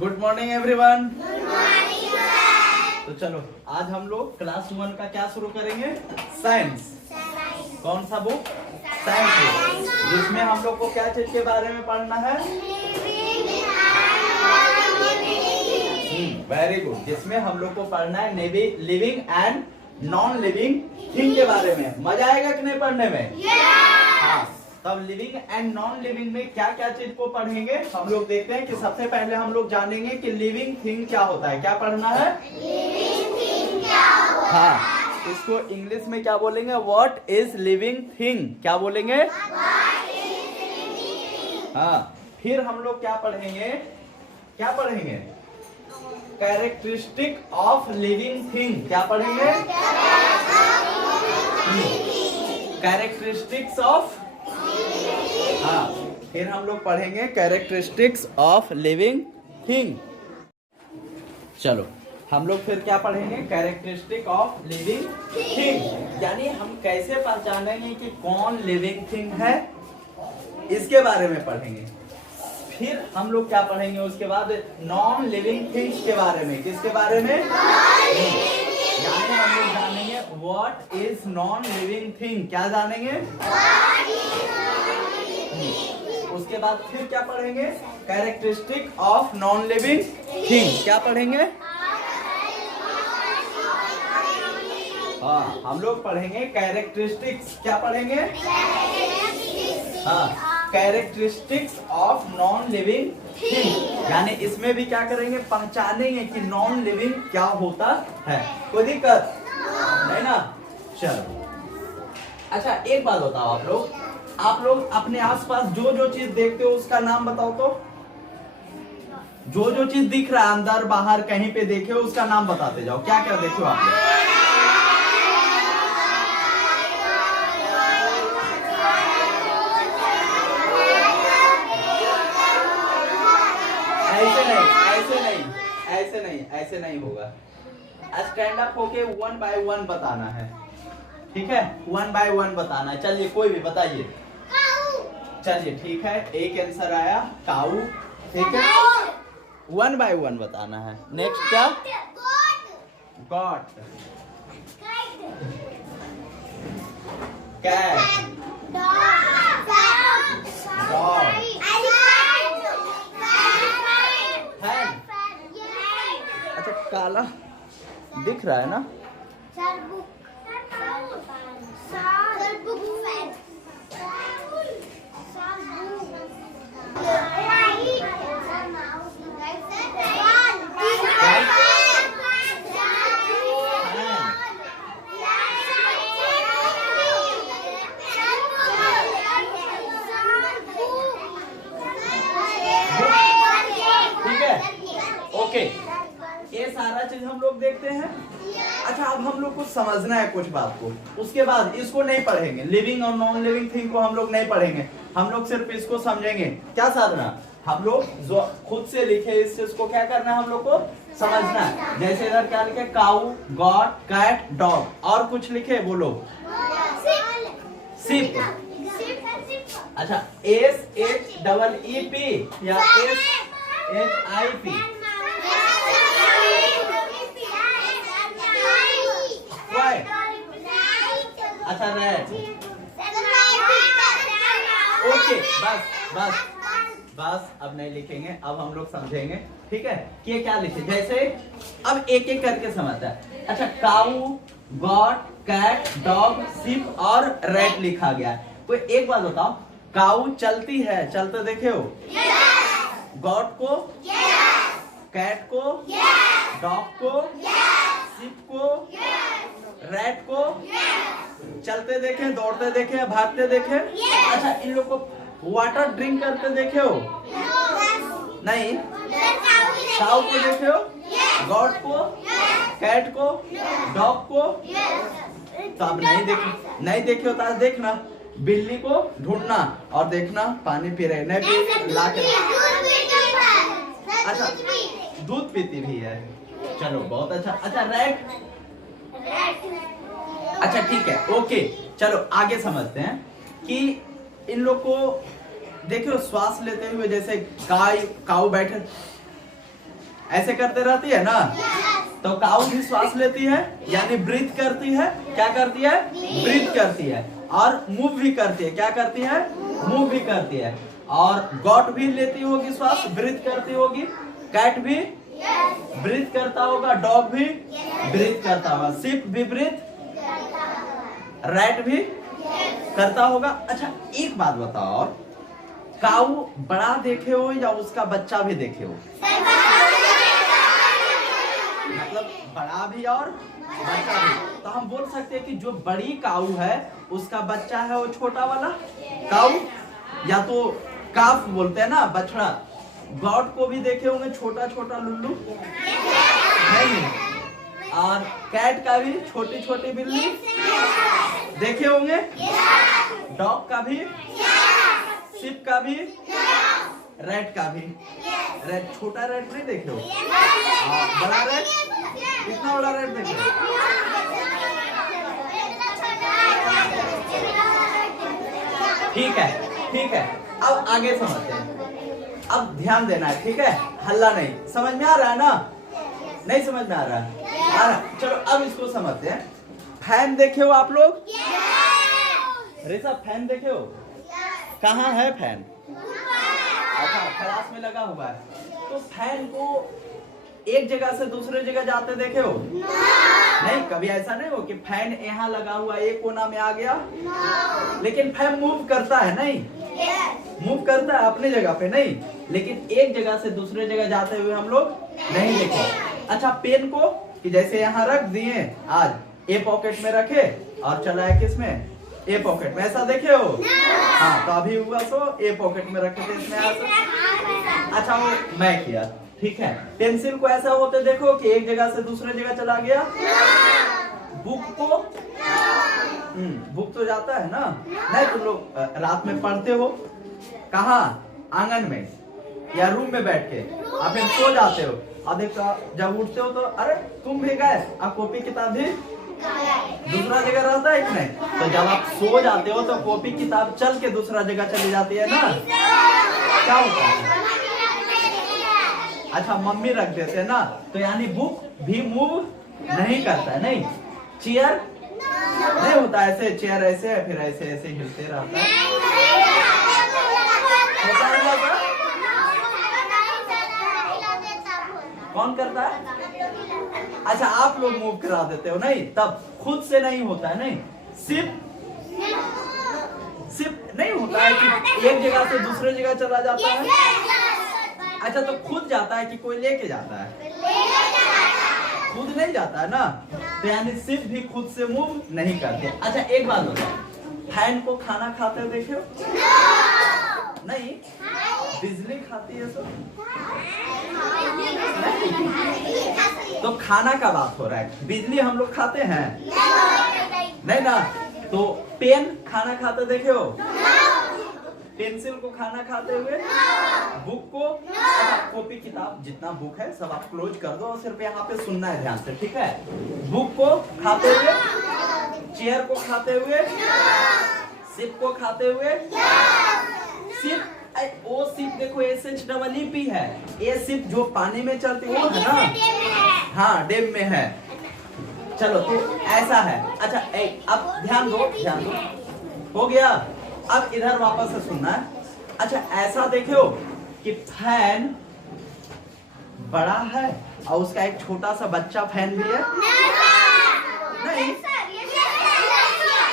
Good morning everyone. तो चलो आज हम लोग क्लास 1 का क्या शुरू करेंगे? साइंस। कौन सा बुक? साइंस बुक, जिसमें हम लोग को क्या चीज के बारे में पढ़ना है? Very good. जिसमें हम लोग को पढ़ना है living and non living thing के बारे में। मजा आएगा कि नहीं पढ़ने में? हाँ, तब लिविंग एंड नॉन लिविंग में क्या क्या चीज को पढ़ेंगे हम लोग देखते हैं कि सबसे पहले हम लोग जानेंगे कि लिविंग थिंग क्या होता है। क्या पढ़ना है? लिविंग थिंग क्या होता है। हाँ, इसको इंग्लिश में क्या बोलेंगे? What is living thing? क्या बोलेंगे? हाँ, फिर हम लोग क्या पढ़ेंगे? क्या पढ़ेंगे? Characteristic of living thing. क्या पढ़ेंगे? Characteristics of. हाँ, फिर हम लोग पढ़ेंगे कैरेक्टरिस्टिक्स ऑफ लिविंग थिंग। चलो हम लोग फिर क्या पढ़ेंगे? कैरेक्टरिस्टिक ऑफ लिविंग थिंग, यानी हम कैसे पहचानेंगे कि कौन लिविंग थिंग है, इसके बारे में पढ़ेंगे। फिर हम लोग क्या पढ़ेंगे उसके बाद? नॉन लिविंग थिंग्स के बारे में। किसके बारे में? यानी हम लोग जानेंगे what is non living thing. क्या जानेंगे? उसके बाद फिर क्या पढ़ेंगे? Characteristic of non living thing. क्या पढ़ेंगे? हाँ, हम लोग पढ़ेंगे कैरेक्टरिस्टिक्स। क्या पढ़ेंगे? हाँ, characteristics of non living thing, यानी इसमें भी क्या करेंगे? पहचानेंगे कि नॉन लिविंग क्या होता है। कोई दिक्कत नहीं ना? चलो अच्छा, एक बात बताओ, आप लोग अपने आसपास जो जो चीज देखते हो उसका नाम बताओ तो। जो जो चीज दिख रहा है अंदर बाहर कहीं पे देखे हो उसका नाम बताते जाओ। क्या क्या देखे हो आप लोग? ऐसे नहीं होगा। स्टैंड अप होके 1 बाय 1 बताना है, ठीक है? 1 बाय 1 बताना है। चलिए कोई भी बताइए। चलिए ठीक है, एक आंसर आया काऊ, ठीक है? 1 बाय 1 बताना है। नेक्स्ट क्या? गॉट, कैट, डॉग, अच्छा काला दिख रहा है ना? ठीक है, ओके, ये सारा चीज हम लोग देखते हैं। अच्छा, अब हम लोग को समझना है कुछ बात को। उसके बाद इसको नहीं पढ़ेंगे, लिविंग और नॉन लिविंग थिंग को हम लोग नहीं पढ़ेंगे। हम लोग सिर्फ इसको समझेंगे। क्या साधना? हम लोग जो खुद से लिखे इस चीज को क्या करना है? हम लोग को समझना है। जैसे इधर क्या लिखे? काऊ, गॉट, कैट, डॉग। और कुछ लिखे? बोलो। सिप। अच्छा, SHEEP या SHIP? अच्छा, रेड। ओके, बस अब नहीं लिखेंगे, अब हम लोग समझेंगे, ठीक है? कि ये क्या लिखे। जैसे अब एक एक करके समझता है। अच्छा, काऊ, गॉट, कैट, डॉग, शिप और रेड लिखा गया है। कोई एक बात बताओ, काऊ चलती है, चलते देखे हो? गॉट को, कैट को, डॉग को, शिप को, रेड को चलते देखे, दौड़ते देखे, भागते देखे? अच्छा, इन लोग को वाटर ड्रिंक करते देखे हो? नहीं। काऊ को देखे हो? गॉट को, कैट को, डॉग को? तो अब नहीं देखे हो तो आज देखना। बिल्ली को ढूंढना और देखना पानी पी रहे, नहीं पी ला के। अच्छा, दूध पीती भी है। चलो बहुत अच्छा। अच्छा, रेड। अच्छा ठीक है, ओके, चलो आगे समझते हैं कि इन लोग को देखो श्वास लेते हुए, जैसे काऊ बैठे ऐसे करते रहती है ना। तो काऊ भी श्वास लेती है यानी ब्रीथ करती है। क्या करती है? ब्रीथ करती है। और मूव भी करती है। क्या करती है? मूव भी करती है। और गॉट भी लेती होगी श्वास, ब्रीथ करती होगी। कैट भी ब्रीथ करता होगा, डॉग भी ब्रीथ करता होगा, शिप भी ब्रीथ, रैट भी करता होगा। अच्छा एक बात बताओ, काऊ बड़ा देखे हो या उसका बच्चा भी देखे हो? मतलब बड़ा भी और बच्चा भी। तो हम बोल सकते हैं कि जो बड़ी काऊ है उसका बच्चा है वो छोटा वाला काऊ, या तो काफ बोलते हैं ना बछड़ा। गॉड को भी देखे होंगे छोटा छोटा लुल्लू, नहीं? और कैट का भी छोटी छोटी बिल्ली देखे होंगे, डॉग का भी, शिप का भी, रेड का भी। रेड छोटा रेड नहीं देखे हो? बड़ा रेड, कितना बड़ा रेड देखे हो? ठीक है, ठीक है। अब आगे समझते हैं। अब ध्यान देना है, ठीक है? हल्ला नहीं। समझ में आ रहा है ना? नहीं समझ में आ रहा है? आ रहा। चलो अब इसको समझते हैं। फैन देखे हो आप लोग? ऋषभ फैन देखे हो? कहाँ है फैन? अच्छा क्लास में लगा हुआ है। तो फैन को एक जगह से दूसरे जगह जाते देखे हो? नहीं। कभी ऐसा नहीं हो कि फैन यहाँ लगा हुआ एक कोना में आ गया, लेकिन फैन मूव करता है? नहीं, मूव करता है अपनी जगह पे, नहीं, लेकिन एक जगह से दूसरे जगह जाते हुए हम लोग नहीं देखे। अच्छा पेन को कि जैसे यहाँ रख दिए, आज ए पॉकेट में रखे और चला है किस में? ए पॉकेट में। ऐसा देखे हो? हाँ, तो अभी हुआ सो ए पॉकेट में रखे थे इसमें अच्छा वो मैं किया, ठीक है। पेंसिल को ऐसा होते देखो कि एक जगह से दूसरे जगह चला गया। बुक को बुक तो जाता है ना? नहीं, तुम लोग रात में पढ़ते हो कहाँ? आंगन में या रूम में बैठ के आप सो जाते हो, और देखो जब उठते हो तो अरे तुम भी गए, अब कॉपी किताब भी दूसरा जगह रहता है कि नहीं? तो जब आप सो जाते हो तो कॉपी किताब चल के दूसरा जगह चली जाती है ना? क्या होता है? अच्छा मम्मी रख देते हैं ना, तो यानी बुक भी मूव नहीं करता है। नहीं, चेयर नहीं होता ऐसे, चेयर ऐसे है फिर ऐसे ऐसे हिलते रहता है, होता है? कौन करता है? अच्छा आप लोग मूव करा देते हो? नहीं, तब खुद से नहीं होता है। नहीं, सिर्फ नहीं होता है कि एक जगह से दूसरे जगह चला जाता है। अच्छा तो खुद जाता है कि कोई लेके जाता है? खुद नहीं जाता है ना, तो यानी सिर्फ भी खुद से मूव नहीं करते। अच्छा एक बात बताओ, फैन को खाना खाते देखे हो? नहीं, बिजली खाती है सब? तो खाना का बात हो रहा है, बिजली हम लोग खाते हैं? नहीं ना। तो पेन खाना खाते देखे हो? पेंसिल को खाना खाते हुए, बुक को, कॉपी किताब जितना बुक है सब आप क्लोज कर दो और सिर्फ यहाँ पे सुनना है ध्यान से, ठीक है? बुक को खाते हुए, चेयर को खाते हुए, सिप को खाते हुए, सिप ओ सिप देखो SHEEP है, ये सिप जो पानी में चलती वो है ना? हाँ डेम में है। चलो तो ऐसा है। अच्छा अब ध्यान दो, ध्यान दो, हो गया। अब इधर वापस से सुनना है। अच्छा ऐसा देखे हो कि फैन बड़ा है और उसका एक छोटा सा बच्चा फैन भी है? नहीं,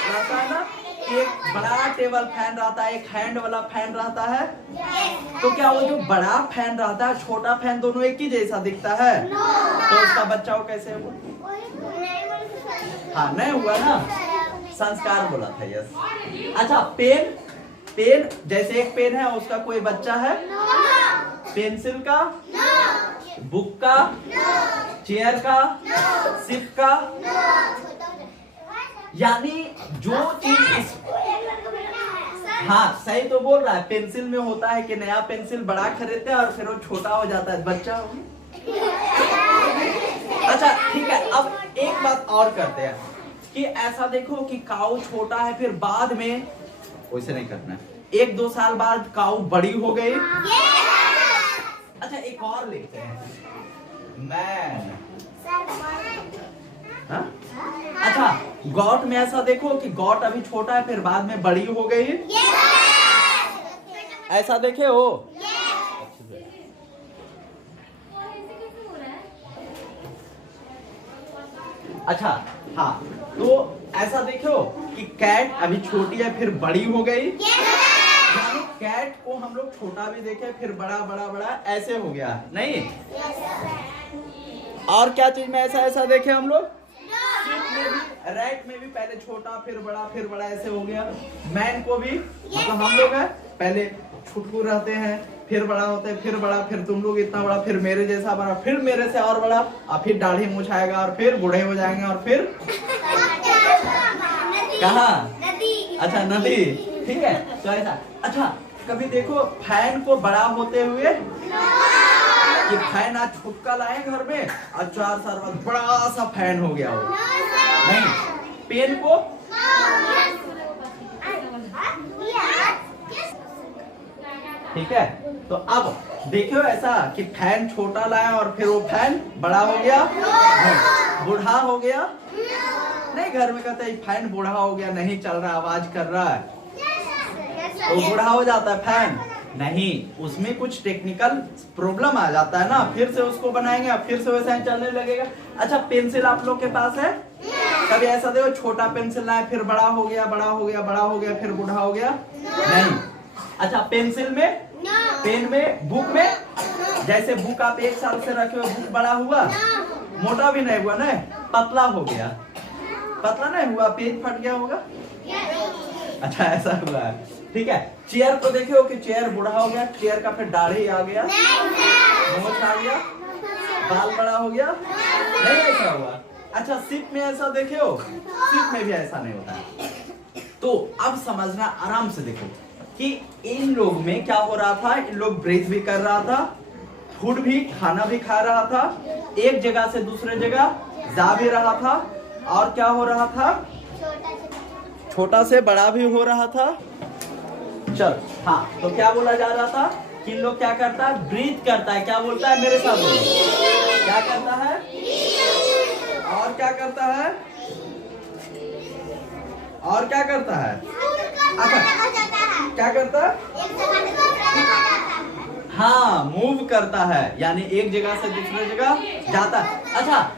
रहता है ना? एक बड़ा टेबल फैन रहता है, एक हैंड वाला फैन रहता है। तो क्या वो जो बड़ा फैन रहता है छोटा फैन दोनों एक ही जैसा दिखता है? तो उसका बच्चा वो कैसे हुआ? हाँ नहीं हुआ ना, संस्कार बोला था। यस। अच्छा पेन, पेन जैसे एक पेन है उसका कोई बच्चा है? पेंसिल का, बुक का, चेयर का, सिप का, यानी जो चीज हाँ सही तो बोल रहा है। पेंसिल में होता है कि नया पेंसिल बड़ा खरीदते हैं और फिर वो छोटा हो जाता है, बच्चा हो। अच्छा ठीक है, अब एक बात और करते हैं कि ऐसा देखो कि काऊ छोटा है, फिर बाद में वैसे नहीं करना है, 1-2 साल बाद काऊ बड़ी हो गई। अच्छा एक और लिखते हैं मैन। हाँ? अच्छा, गॉट में ऐसा देखो कि गॉट अभी छोटा है फिर बाद में बड़ी हो गई। ऐसा देखे हो? अच्छा हाँ, तो ऐसा देखो कि कैट अभी छोटी है फिर बड़ी हो गई। यानी कैट को हम लोग छोटा भी देखे फिर बड़ा बड़ा बड़ा ऐसे हो गया नहीं। और क्या चीज में ऐसा ऐसा देखे हम लोग? रैट में भी पहले छोटा फिर बड़ा ऐसे हो गया। मैन को भी मतलब हम लोग है पहले छुटकू रहते हैं फिर बड़ा होते हैं फिर बड़ा फिर तुम लोग इतना बड़ा फिर मेरे जैसा बड़ा फिर मेरे से और बड़ा और फिर दाढ़ी मूंछ आएगा और फिर बूढ़े हो जाएंगे और फिर कहाँ? अच्छा नदी। ठीक है, तो ऐसा। अच्छा कभी देखो फैन को बड़ा होते हुए कि फैन आज छुटका लाए घर में और 4 साल बाद बड़ा सा फैन हो गया हो। नहीं, पेन को ठीक है। तो अब देखो ऐसा कि फैन छोटा लाया और फिर वो फैन बड़ा हो गया, बूढ़ा हो गया। नहीं, घर में कहते हैं फैन बूढ़ा हो गया, नहीं चल रहा, आवाज कर रहा है, तो बूढ़ा हो जाता है फैन। नहीं, उसमें कुछ टेक्निकल प्रॉब्लम आ जाता है ना, फिर से उसको बनाएंगे फिर से वैसा चलने लगेगा। अच्छा पेंसिल आप लोग के पास है? कभी ऐसा देखो छोटा पेंसिल लाए फिर बड़ा हो गया फिर बूढ़ा हो गया? नहीं। अच्छा पेंसिल में, पेन में, बुक में, जैसे बुक आप 1 साल से रखे हो बुक बड़ा हुआ, मोटा भी नहीं हुआ ना, पतला हो गया, पतला नहीं हुआ, पेज फट गया होगा। अच्छा ऐसा हुआ है, ठीक है। चेयर को देखे हो कि चेयर बूढ़ा हो गया, चेयर का फिर दाढ़ी आ गया, मूंछ आ गया, बाल बड़ा हो गया, नहीं ऐसा हुआ। अच्छा शिप में ऐसा देखे हो? शिप में भी ऐसा नहीं होता है। तो अब समझना, आराम से देखो कि इन लोग में क्या हो रहा था। इन लोग ब्रीथ भी कर रहा था, फूड भी, खाना भी खा रहा था, एक जगह से दूसरे जगह जा भी रहा था, और क्या हो रहा था, छोटा से बड़ा भी हो रहा था। चल हाँ, तो क्या बोला जा रहा था कि इन लोग क्या करता है, ब्रीथ करता है। क्या बोलता है मेरे साथ बोलो, क्या करता है और क्या करता है और क्या करता है? अच्छा क्या करता है? हाँ मूव करता है, यानी एक जगह से दूसरे जगह जाता है। अच्छा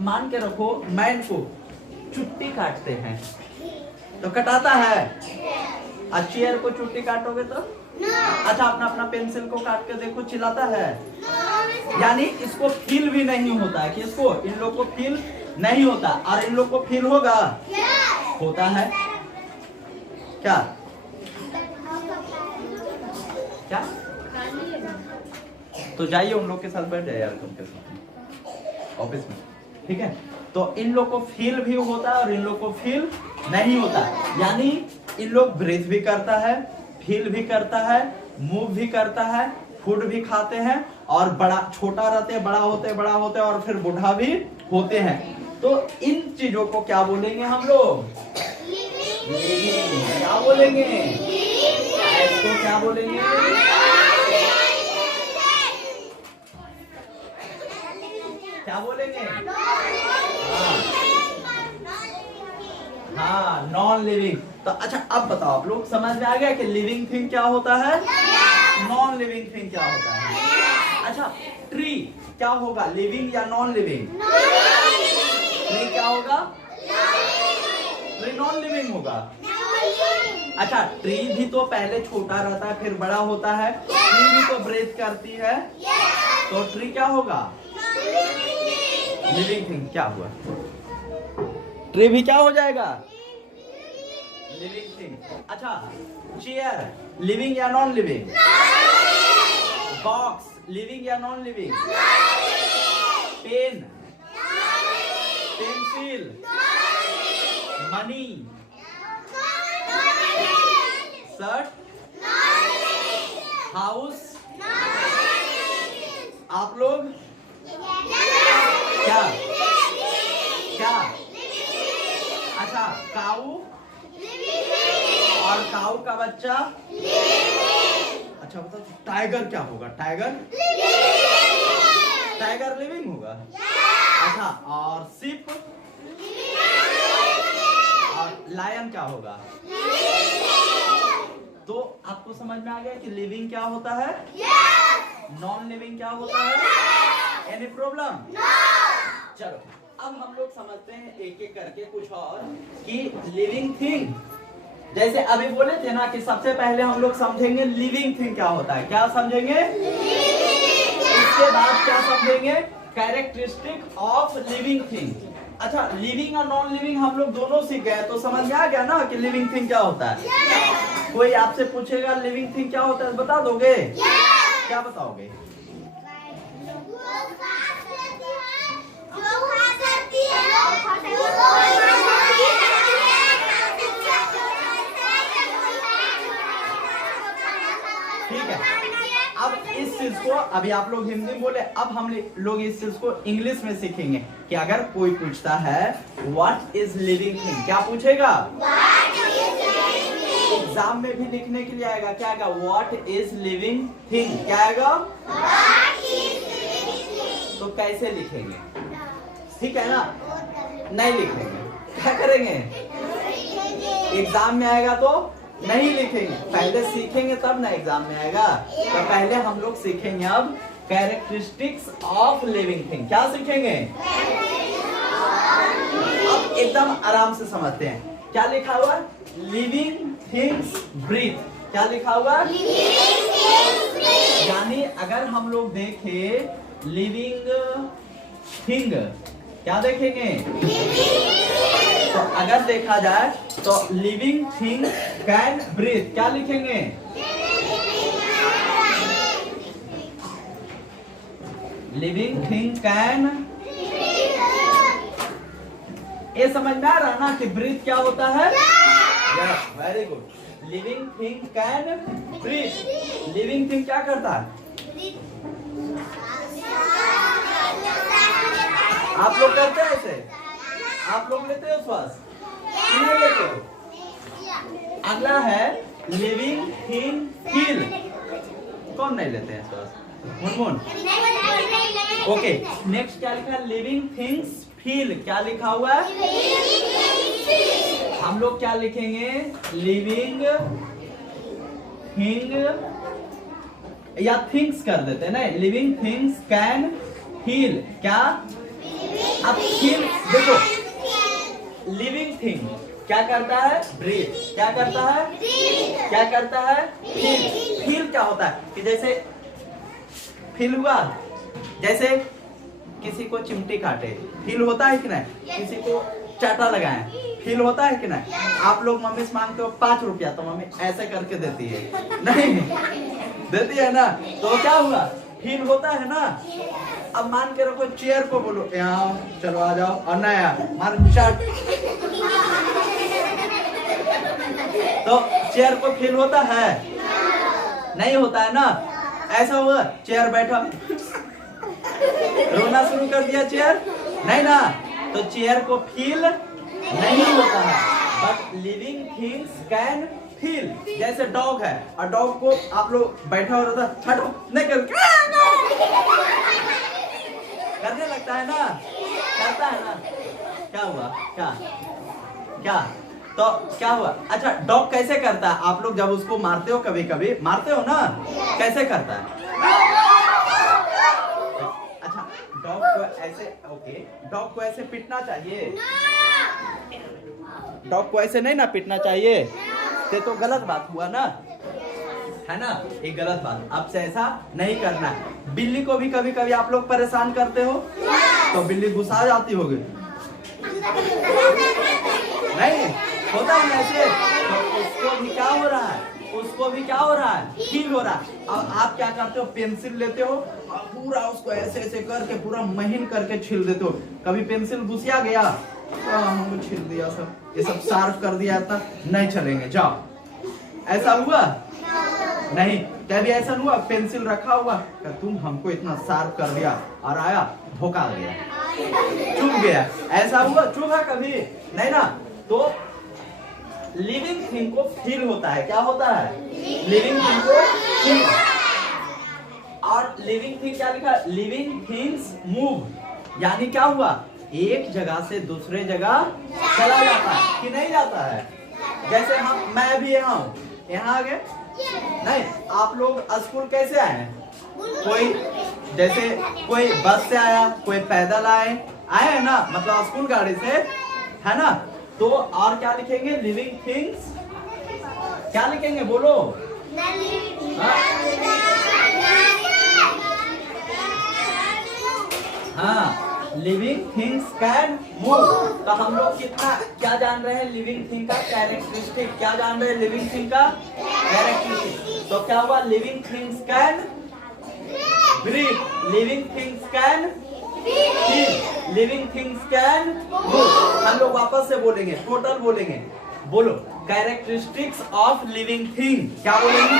मान के रखो मैन को चुट्टी काटते हैं तो कटाता है, और चेयर को चुट्टी काटोगे तो? अच्छा अपना अपना पेंसिल को काट के देखो, चिल्लाता है। यानी इसको फील भी नहीं होता है कि इसको, इन लोग को फील नहीं होता, और इन लोग को फील होगा, होता है क्या? क्या? तो जाइए उन लोग के साथ बैठ जाइए यार, तुम के साथ ऑफिस में, ठीक है। तो इन लोग को फील भी होता है और इन लोग को फील नहीं होता, यानी इन लोग ब्रीथ भी करता है, फील भी करता है, मूव भी करता है, फूड भी खाते हैं, और बड़ा छोटा रहते हैं, बड़ा होते और फिर बूढ़ा भी होते हैं। तो इन चीजों को क्या बोलेंगे हम लोग? क्या बोलेंगे इसको? क्या बोलेंगे? क्या बोलेंगे? हाँ नॉन लिविंग। तो अच्छा अब बताओ, आप लोग समझ में आ गया कि लिविंग थिंग क्या होता है, नॉन लिविंग थिंग क्या होता है? अच्छा ट्री क्या होगा, लिविंग या नॉन लिविंग? ट्री क्या होगा? ट्री नॉन लिविंग होगा। अच्छा ट्री भी तो पहले छोटा रहता है फिर बड़ा होता है, ट्री भी तो ब्रीथ करती है, तो ट्री क्या होगा? Living thing. क्या हुआ? ट्री भी क्या हो जाएगा? Living thing. अच्छा चेयर लिविंग या नॉन लिविंग? बॉक्स लिविंग या non living? Pen, pencil, money, shirt, house, आप लोग क्या क्या? अच्छा काऊ और काऊ का बच्चा। अच्छा बताओ टाइगर क्या होगा? टाइगर टाइगर लिविंग होगा। अच्छा, और शिप और लायन क्या होगा? तो आपको समझ में आ गया कि लिविंग क्या होता है, नॉन लिविंग क्या होता है? Any problem? चलो अब हम लोग समझते हैं एक एक करके कुछ और कि लिविंग थिंग, जैसे अभी बोले थे ना कि सबसे पहले हम लोग समझेंगे लिविंग थिंग क्या होता है। क्या समझेंगे? इसके बाद क्या समझेंगे? Characteristic of living thing. अच्छा, लिविंग और नॉन लिविंग हम लोग दोनों सीख गए, तो समझ में आ गया ना कि लिविंग थिंग क्या होता है। कोई आपसे पूछेगा लिविंग थिंग क्या होता है, बता दोगे? क्या बताओगे? ठीक है, अब इस चीज को अभी आप लोग हिंदी बोले, अब हम लोग इस चीज को इंग्लिश में सीखेंगे कि अगर कोई पूछता है व्हाट इज लिविंग थिंग, क्या पूछेगा? एग्जाम में भी लिखने के लिए आएगा, क्या आएगा? व्हाट इज लिविंग थिंग, क्या आएगा? तो कैसे लिखेंगे? ठीक है ना, नहीं लिखेंगे, क्या करेंगे? एग्जाम में आएगा तो नहीं लिखेंगे, पहले सीखेंगे तब ना एग्जाम में आएगा। तो पहले हम लोग सीखेंगे अब कैरेक्टरिस्टिक्स ऑफ लिविंग थिंग। क्या सीखेंगे? अब एकदम आराम से समझते हैं। क्या लिखा हुआ? Living things breathe. क्या लिखा हुआ? यानी अगर हम लोग देखें लिविंग थिंग, क्या देखेंगे? तो अगर देखा जाए तो लिविंग थिंग कैन ब्रीथ, क्या लिखेंगे? Living thing can. ये समझ में आ रहा ना कि ब्रीथ क्या होता है? Yes, very good. Living thing can breathe. Living thing क्या करता है? आप लोग करते हैं ऐसे? आप लोग लेते हो श्वास? नहीं लेते हो? अगला है लिविंग थिंग फील। कौन नहीं लेते हैं श्वास? मुनमुन। ओके, नेक्स्ट क्या लिखा है? Living things feel. क्या लिखा हुआ है? हम लोग क्या लिखेंगे? लिविंग थिंग या थिंग्स कर देते हैं ना। Living things can feel. क्या? अब फील देखो, लिविंग थिंग क्या करता है? ब्रीथ। क्या करता है? क्या करता है? फील। फील क्या होता है कि जैसे फील हुआ, जैसे किसी को चिमटी काटे, फील होता है कि नहीं? किसी को चाटा लगाए, फील होता है कि नहीं? आप लोग मम्मी से मांगते हो 5 रुपया, तो मम्मी ऐसे करके देती है, नहीं देती है ना? तो क्या हुआ? फील होता है ना। अब मान के रखो चेयर को बोलो यहाँ चलो आ जाओ, और नया मार चाट, तो चेयर को फील होता है? नहीं होता है ना। ऐसा हुआ चेयर बैठा रोना शुरू कर दिया चेयर, नहीं ना, तो चेयर को फील नहीं होता है। But living things can feel. जैसे डॉग है और डॉग को आप लोग बैठा हो रहा था, हटो नहीं करने लगता है ना, करता है ना। क्या हुआ? क्या क्या तो क्या हुआ? अच्छा, डॉग कैसे करता है? आप लोग जब उसको मारते हो, कभी कभी मारते हो ना, कैसे करता है? अच्छा, डॉग को ऐसे, ओके, डॉग को ऐसे पीटना चाहिए? डॉग को ऐसे नहीं ना पीटना चाहिए, ये तो गलत बात हुआ ना, है ना? एक गलत बात। अब से ऐसा नहीं करना है। बिल्ली को भी कभी कभी आप लोग परेशान करते हो, तो बिल्ली गुस्सा जाती होगी, नहीं होता है ऐसे? तो उसको भी क्या हो रहा है? उसको भी क्या हो रहा है? फील हो रहा है। अब आप क्या करते हो? पेंसिल लेते हो और पूरा उसको ऐसे ऐसे करके पूरा महीन करके छील देते हो। कभी पेंसिल घुसिया गया तो हमको छील दिया, सब ये सब सार्फ कर दिया, इतना नहीं चलेंगे, जाओ। ऐसा हुआ? नहीं। कभी ऐसा हुआ पेंसिल रखा हुआ, तुम हमको इतना शार्प कर दिया, और आया धोखा गया, चुप गया, ऐसा हुआ? चुप है कभी नहीं ना। तो लिविंग थिंग को फील होता है। क्या होता है? लिविंग थिंग को फील। और लिविंग थिंग क्या लिखा, लिविंग थिंग्स मूव, यानी क्या हुआ, एक जगह से दूसरे जगह चला जाता है कि नहीं जाता है। जैसे हम, मैं भी यहाँ हूँ, यहाँ आ गए नहीं, आप लोग स्कूल कैसे आए हैं, कोई जैसे कोई बस से आया, कोई पैदल आए हैं ना, मतलब स्कूल गाड़ी से, है ना। तो और क्या लिखेंगे, लिविंग थिंग्स क्या लिखेंगे बोलो, हाँ लिविंग थिंग्स कैन मूव। तो हम लोग कितना क्या जान रहे हैं, लिविंग थिंग का कैरेक्टरिस्टिक, क्या जान रहे हैं लिविंग थिंग का कैरेक्टरिस्टिक। तो क्या हुआ, living things can breathe, living things can feel, living things can move. हम लोग वापस से बोलेंगे, टोटल बोलेंगे, बोलो कैरेक्टरिस्टिक्स ऑफ लिविंग थिंग, क्या बोलेंगे,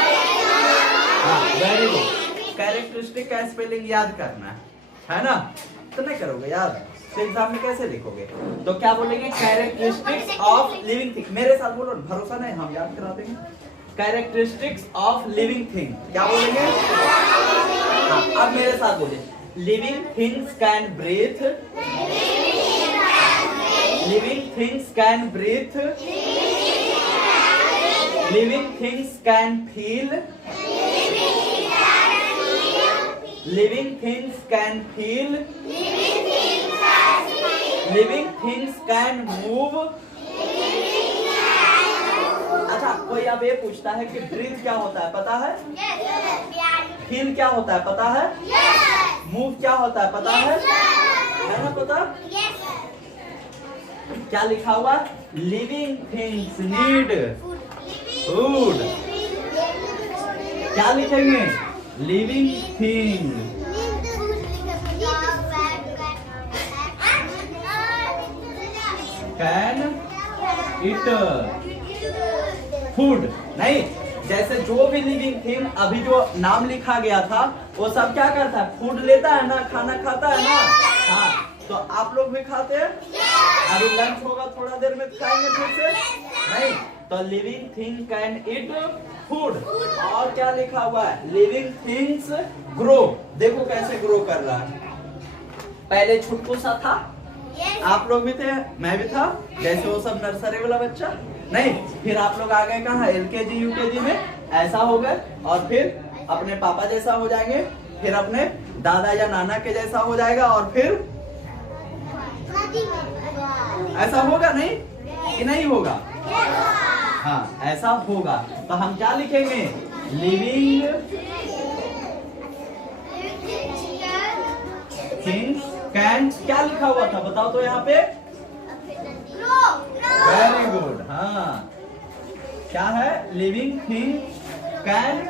वेरी गुड। कैरेक्टरिस्टिक का स्पेलिंग याद करना है ना, तो नहीं करोगे याद तो एग्जाम में कैसे लिखोगे। तो क्या बोलेंगे, कैरेक्टरिस्टिक्स ऑफ लिविंग थिंग, मेरे साथ बोलो, भरोसा नहीं हम याद करा देंगे। कैरेक्टरिस्टिक्स ऑफ लिविंग थिंग क्या बोलेंगे, अब मेरे साथ बोले, living things can breathe, living things can breathe, living things can feel, living things can feel, living things can move. अच्छा, कोई अब ये पूछता है कि ब्रीथ क्या होता है, पता है, फील क्या होता है पता है, मूव क्या होता है पता है ना पता। क्या लिखा हुआ, लिविंग थिंग्स नीड फूड, क्या लिखेंगे, living thing can it food, नहीं, जैसे जो भी लिविंग थिंग अभी जो नाम लिखा गया था वो सब क्या करता है, फूड लेता है ना, खाना खाता है ना। हाँ, तो आप लोग भी खाते हैं, अभी लंच होगा थोड़ा देर में खाएंगे फिर से, नहीं, तो living thing can it food. और क्या लिखा हुआ है, लिविंग थिंग्स ग्रो, देखो कैसे ग्रो कर रहा है, पहले छुटकू सा था, आप लोग भी थे, मैं भी था, जैसे वो सब नर्सरी वाला बच्चा, नहीं, फिर आप लोग आ गए कहाँ, LKG UKG में, ऐसा हो गए, और फिर अपने पापा जैसा हो जाएंगे, फिर अपने दादा या नाना के जैसा हो जाएगा, और फिर ऐसा होगा नहीं कि नहीं होगा, हाँ ऐसा होगा। तो हम क्या लिखेंगे, लिविंग थिंग्स कैन, क्या लिखा हुआ था बताओ तो यहाँ पे, वेरी गुड, हाँ क्या है, लिविंग थिंग कैन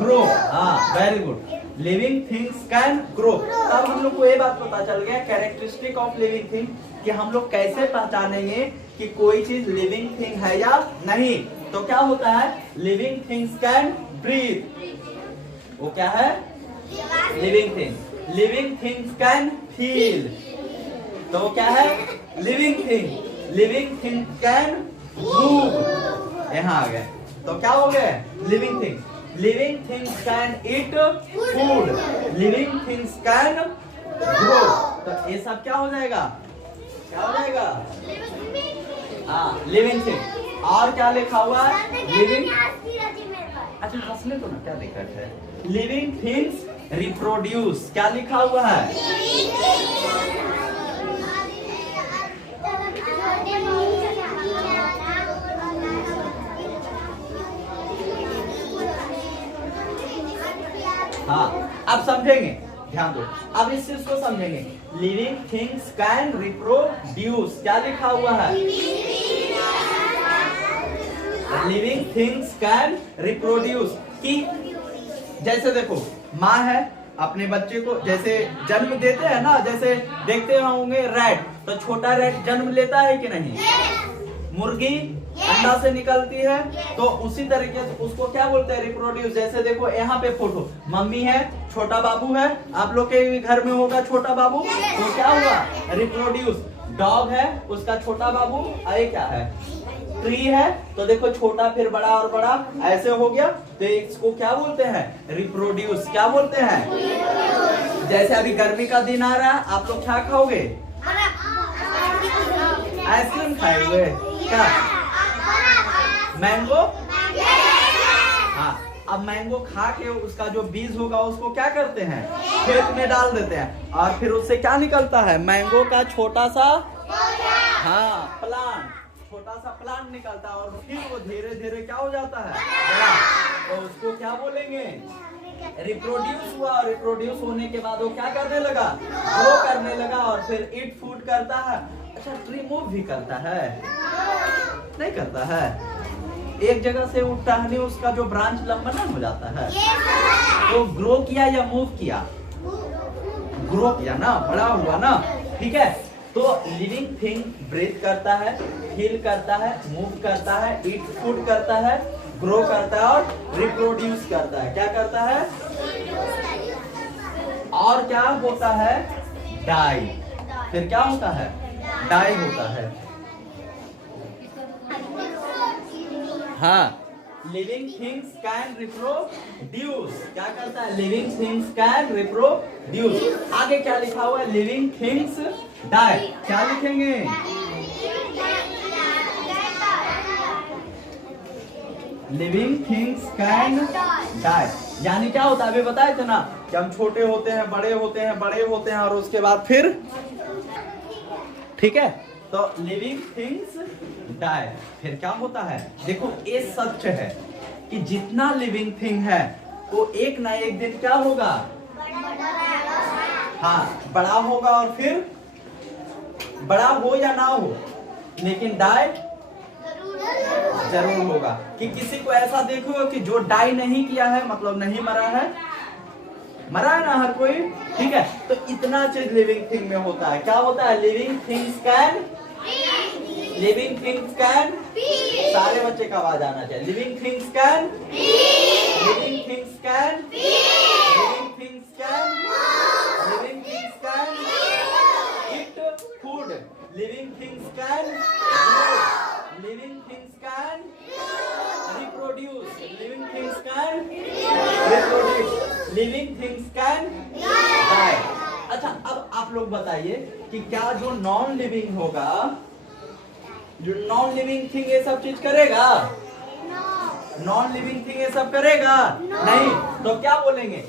ग्रो, हाँ very good, living things can grow. अब हम लोग को ये बात पता चल गया कैरेक्टरिस्टिक ऑफ लिविंग थिंग, कि हम लोग कैसे पहचानेंगे कि कोई चीज लिविंग थिंग है या नहीं। तो क्या होता है, लिविंग थिंग्स कैन ब्रीथ, वो क्या है, living thing, living things can feel, तो वो क्या है, living thing, living thing can move, यहाँ आ गए, तो क्या हो गए, living thing, living things can eat food, living things can grow. तो ये सब क्या हो जाएगा, क्या हो जाएगा, हाँ लिविंग थिंग। और क्या लिखा हुआ है, लिविंग, अच्छा हंसने तो ना, क्या दिक्कत है, लिविंग थिंग्स रिप्रोड्यूस, क्या लिखा हुआ है, हाँ अब समझेंगे, ध्यान दो, अब इस चीज को समझेंगे, लिविंग थिंग्स कैन रिप्रोड्यूस, क्या लिखा हुआ है, लिविंग थिंग्स कैन रिप्रोड्यूस, कि जैसे देखो माँ है, अपने बच्चे को जैसे जन्म देते हैं ना, जैसे देखते होंगे रैट, तो छोटा रैट जन्म लेता है कि नहीं, मुर्गी अंडा से निकलती है, तो उसी तरीके से उसको क्या बोलते हैं, रिप्रोड्यूस। जैसे देखो यहाँ पे फोटो, मम्मी है, छोटा बाबू है, आप लोग के भी घर में होगा छोटा बाबू, तो क्या हुआ, रिप्रोड्यूस। डॉग है, उसका छोटा बाबू, ये क्या है, ट्री है तो देखो छोटा फिर बड़ा और बड़ा ऐसे हो गया, तो इसको क्या बोलते हैं? रिप्रोड्यूस। क्या बोलते हैं? जैसे अभी गर्मी का दिन आ रहा है, आप लोग क्या खाओगे? आइसक्रीम खाओगे क्या? मैंगो। हाँ, अब मैंगो खा के उसका जो बीज होगा उसको क्या करते हैं? खेत में डाल देते हैं और फिर उससे क्या निकलता है? मैंगो का छोटा सा, हाँ, प्लांट, छोटा सा प्लांट निकलता है और फिर वो धीरे धीरे क्या हो जाता है? बड़ा। तो उसको क्या बोलेंगे? रिप्रोड्यूस हुआ। रिप्रोड्यूस होने के बाद वो क्या करने लगा? ग्रो करने लगा और फिर ईट फूड करता है। अच्छा, ट्री मूव भी करता है? नहीं करता है। एक जगह से उठता है नहीं, उसका जो ब्रांच लंबा ना हो जाता है, तो ग्रो किया या मूव किया? ग्रो किया ना, बड़ा हुआ ना। ठीक है, तो लिविंग थिंग ब्रीथ करता है, हील करता है, मूव करता है, ईट फूड करता है, ग्रो करता है और रिप्रोड्यूस करता है। क्या करता है? और क्या होता है? डाई। फिर क्या होता है? डाई होता है। हाँ, लिविंग थिंग्स कैन रिप्रोड्यूस। क्या करता है? Living things can reproduce. आगे क्या लिखा हुआ है? Living things die. क्या लिखेंगे? Living things can die. यानी क्या होता है? अभी बताए थे ना कि हम छोटे होते हैं, बड़े होते हैं, बड़े होते हैं और उसके बाद फिर, ठीक है, तो लिविंग थिंग्स डाई। फिर क्या होता है? देखो, ये सच है कि जितना लिविंग थिंग है वो एक ना एक दिन क्या होगा? हाँ, बड़ा होगा और फिर बड़ा हो या ना हो, लेकिन डाई जरूर होगा। कि किसी को ऐसा देखो कि जो डाई नहीं किया है, मतलब नहीं मरा है? मरा है ना हर कोई। ठीक है, तो इतना चीज लिविंग थिंग में होता है। क्या होता है? Living things can, living things can, सारे बच्चे का आवाज आना चाहिए। Living things can, living things can, living things can, living things can eat food, living things can, living things can reproduce, living things can reproduce, living things can die. अच्छा, अब आप लोग बताइए कि क्या जो नॉन लिविंग होगा, जो नॉन लिविंग थिंग ये सब चीज करेगा? नॉन लिविंग थिंग ये सब करेगा? नहीं। तो क्या बोलेंगे?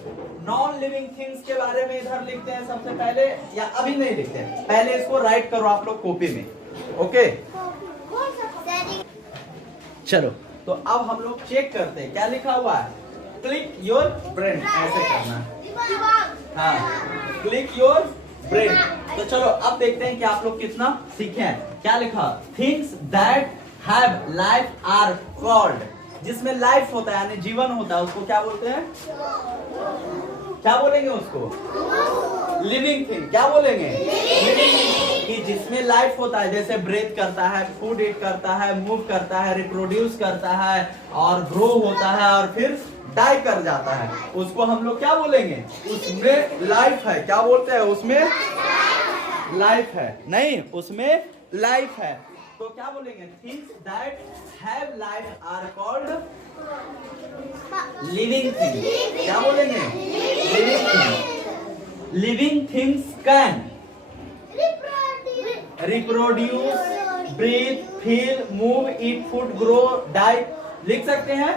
नॉन लिविंग थिंग्स के बारे में इधर लिखते हैं सबसे पहले, या अभी नहीं लिखते हैं, पहले इसको राइट करो आप लोग कॉपी में। ओके, चलो, तो अब हम लोग चेक करते हैं क्या लिखा हुआ है। क्लिक योर ब्रेन, ऐसे करना। हाँ, क्लिक योर ब्रेन। तो चलो अब देखते हैं कि आप लोग कितना सीखे हैं। क्या लिखा? Things that have life are called. जिसमें लाइफ होता है यानी जीवन होता है उसको क्या बोलते हैं? क्या बोलेंगे उसको? Living thing. क्या बोलेंगे? Living thing. कि जिसमें लाइफ होता है, जैसे ब्रेथ करता है, फूड ईट करता है, मूव करता है, रिप्रोड्यूस करता है और ग्रो होता है और फिर डाई कर जाता है, उसको हम लोग क्या बोलेंगे? उसमें लाइफ है। क्या बोलते हैं? उसमें लाइफ है। नहीं, उसमें लाइफ है। तो क्या बोलेंगे? Things that have life are called living thing. क्या बोलेंगे? Living thing. Living things can reproduce, breathe, feel, move, eat food, grow, die. लिख सकते हैं?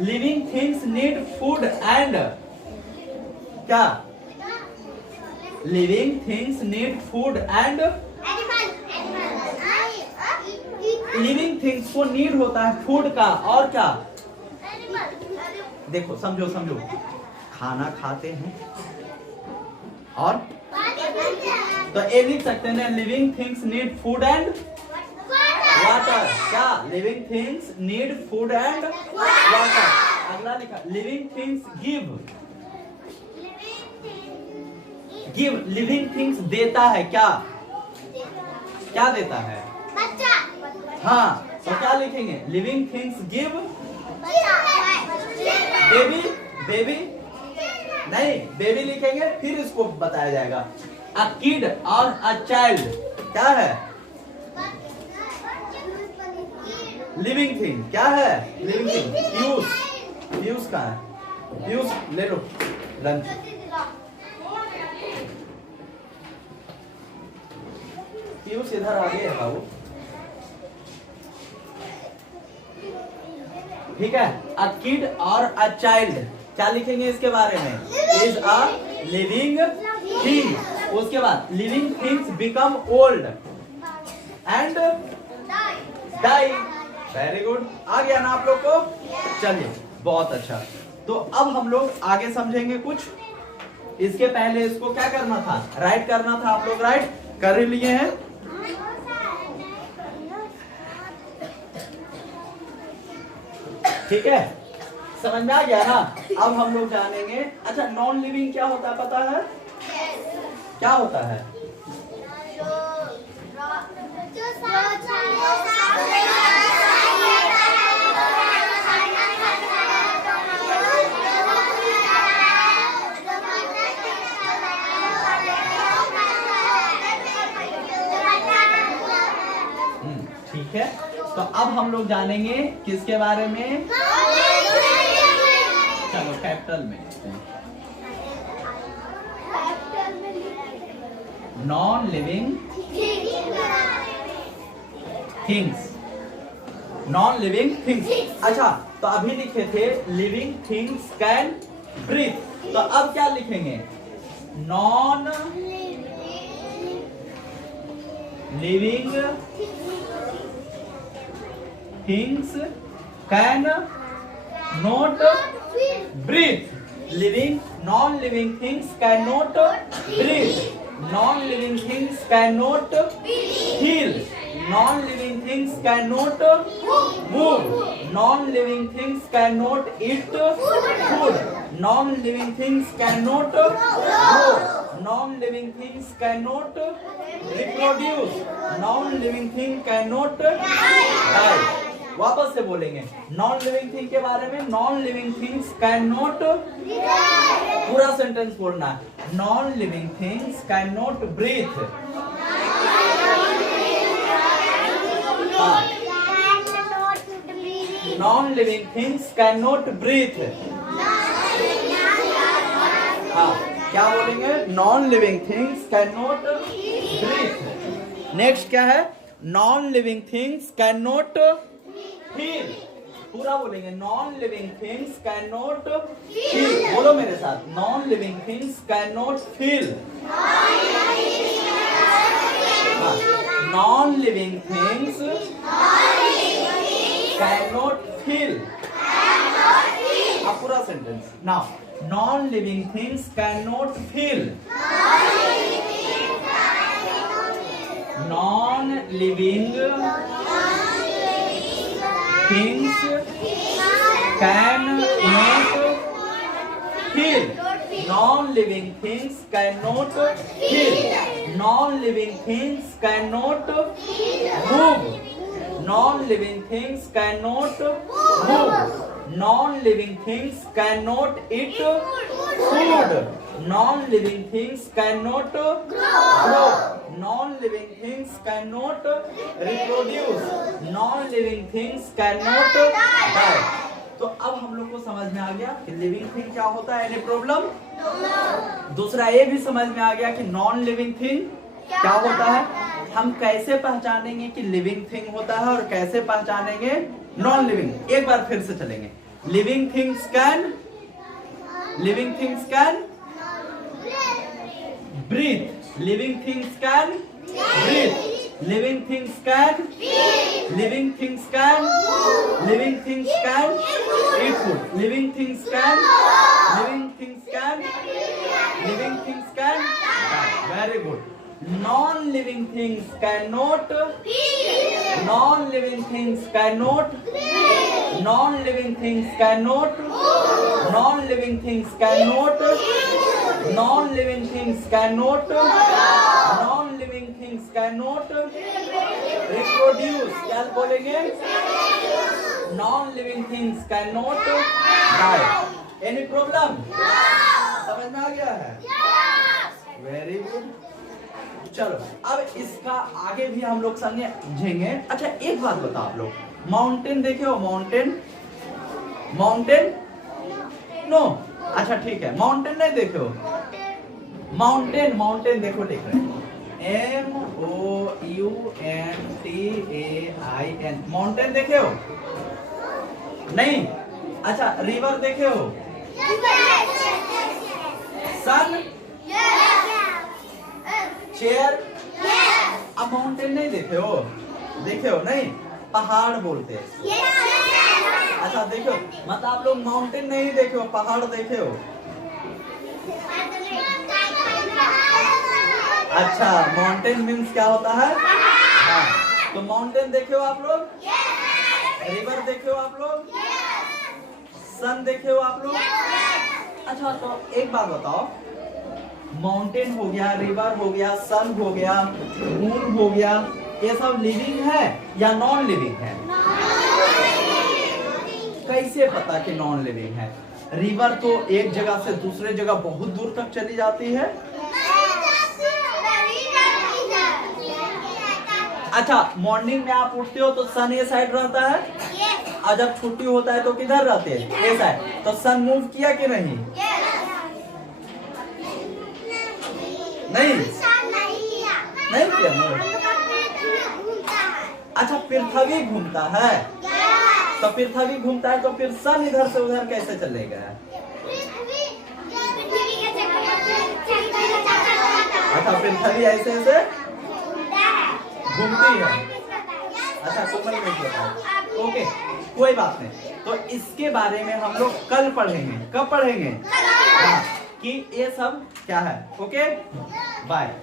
Living things need food and क्या? Living things need food and, living things को need होता है food का और क्या? देखो, समझो समझो, खाना खाते हैं और तो ये लिख सकते हैं living things need food and water. क्या? Living things need food and water. अगला लिखा living things give, give. Living things देता है। क्या? क्या देता है? हाँ, तो क्या लिखेंगे? Living things give baby, baby नहीं, बेबी लिखेंगे फिर इसको बताया जाएगा। अ किड और अ चाइल्ड क्या है? लिविंग थिंग क्या है? Living thing. पीयूष, पीयूष कहाँ है? पीयूष ले लो लंच। पीयूष इधर आ गए बाबू। ठीक है, अ किड और अ चाइल्ड क्या लिखेंगे इसके बारे में? Is a living thing. उसके बाद living things become old and die. Very good, आ गया ना आप लोग को? चलिए बहुत अच्छा। तो अब हम लोग आगे समझेंगे कुछ। इसके पहले इसको क्या करना था? राइट करना था। आप लोग राइट कर ही लिए हैं। ठीक है, समझ में आ गया ना? अब हम लोग जानेंगे। अच्छा, नॉन लिविंग क्या होता है पता है? क्या होता है? ठीक है, तो अब हम लोग जानेंगे किसके बारे में? चलो कैपिटल में लिखते हैं। Non living things. Non living things. अच्छा, तो अभी लिखे थे लिविंग थिंग्स कैन ब्रीथ। तो अब क्या लिखेंगे? Non living things can not breathe. Living non living things can not breathe. Non living things can not feel. Non living things can not move. Non living things can not eat food. Non living things can not grow. Non living things can not reproduce. Non living thing can not die. वापस से बोलेंगे non living thing के बारे में। Non living things can not, पूरा sentence बोलना है। Non living things can not breathe. Non living things can not breathe. हाँ, क्या बोलेंगे? Non living things can not breathe. Next क्या है? Non living things can not feel. पूरा बोलेंगे non living things can not feel. बोलो मेरे साथ, non living things can not feel. Non living things can not feel. अब पूरा sentence now. Non living things can not feel. Non living things can not feel. Non living things can not feel. Non living things can not move. Non living things can not move. Non living things can not eat food. Non living things can not grow. Non living things can not reproduce. Non living things can not die. तो अब हम लोग को समझ में आ गया कि living thing क्या होता है। Any problem? दूसरा ये भी समझ में आ गया कि नॉन लिविंग थिंग क्या होता है। हम कैसे पहचानेंगे कि लिविंग थिंग होता है और कैसे पहचानेंगे नॉन लिविंग? एक बार फिर से चलेंगे। Living things can breathe. Living things can breathe. Living things can living things can living things can eat food. Living things can living things can. Very good. Non living things can not non living things can not non living things can not non living things can not non living things can not non living things can not reproduce. क्या बोलेंगे? Non living things can not die. Any problem? समझ में आ गया है? Very good. चलो अब इसका आगे भी हम लोग समझेंगे। अच्छा एक बात बताओ आप लोग, माउंटेन देखे हो? माउंटेन, माउंटेन नो, अच्छा ठीक है, माउंटेन नहीं देखे हो? माउंटेन, माउंटेन देखो लिख रहे हैं MOUNTAIN, माउंटेन देखे हो? नहीं, अच्छा रिवर देखे हो? सन, चेयर, अब माउंटेन नहीं देखे हो? देखे हो नहीं? पहाड़ बोलते हैं। अच्छा देखो, मतलब आप लोग माउंटेन नहीं देखे हो, पहाड़ देखे हो? अच्छा, माउंटेन मीन्स क्या होता है? हाँ, तो माउंटेन देखे हो आप लोग? रिवर देखे हो आप लोग? सन देखे हो आप लोग? अच्छा, तो एक बात बताओ, माउंटेन हो गया, रिवर हो गया, सन हो गया, मून हो गया, ये सब लिविंग है या नॉन लिविंग है? कैसे पता कि नॉन लिविंग है? रिवर तो एक जगह से दूसरे जगह बहुत दूर तक चली जाती है। अच्छा, मॉर्निंग में आप उठते हो तो सन ये साइड रहता है, और जब छुट्टी होता है तो किधर रहते हैं? ये साइड। तो सन मूव किया कि नहीं? नहीं, नहीं किया मूव। अच्छा, पृथ्वी घूमता है, तो पृथ्वी घूमता है तो फिर सन इधर से उधर कैसे चलेगा? अच्छा, पृथ्वी ऐसे ऐसे घूमती है। अच्छा, कोमल नहीं पता। ओके, कोई बात नहीं। तो इसके बारे में हम लोग कल पढ़ेंगे। कब पढ़ेंगे? हाँ, कि ये सब क्या है। Okay, bye.